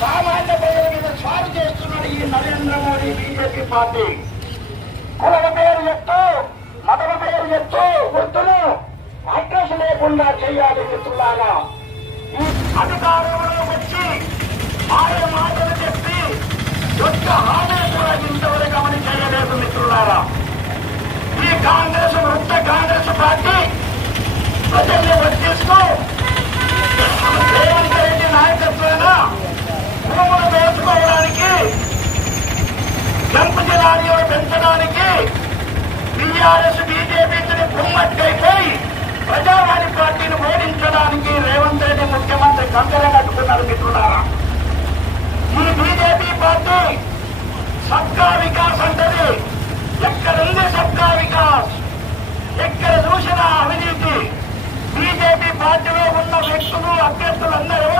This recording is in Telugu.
సామాన్య ప్రజల మీద స్వారీ చేస్తున్నాడు ఈ నరేంద్ర మోడీ బీజేపీ పార్టీ. కులల పేరు ఎత్తు, మతల పేరు ఎత్తు వృత్తులు అడ్రస్ లేకుండా చేయాలి మిత్రులారా. ఈ అధికారంలో వచ్చి ఆయన మాటలు చెప్పి యొక్క హామీ కూడా ఇంతవరకు అమలు చేయలేదు మిత్రులారా. ఈ కాంగ్రెస్ వృత్త కాంగ్రెస్ పార్టీ ప్రజల్ని వర్తిస్తూ రేవంత్ రెడ్డి నాయకత్వాన భూములు వేసుకోవడానికి జంపు జిల్లాలు పెంచడానికి టీఆర్ఎస్ బీజేపీని కుమ్మక్కైపోయి ప్రజావాణి పార్టీని ఓడించడానికి రేవంత్ రెడ్డి ముఖ్యమంత్రి కంకణం కట్టుకున్నారు మిత్రులారా. ఈ బీజేపీ పార్టీ సబ్కా వికాస్ అంటది. ఎక్కడుంది సబ్కా వికాస్? ఎక్కడ చూసినా అవినీతి. బీజేపీ పార్టీలో ఉన్న వ్యక్తులు అభ్యర్థులందరూ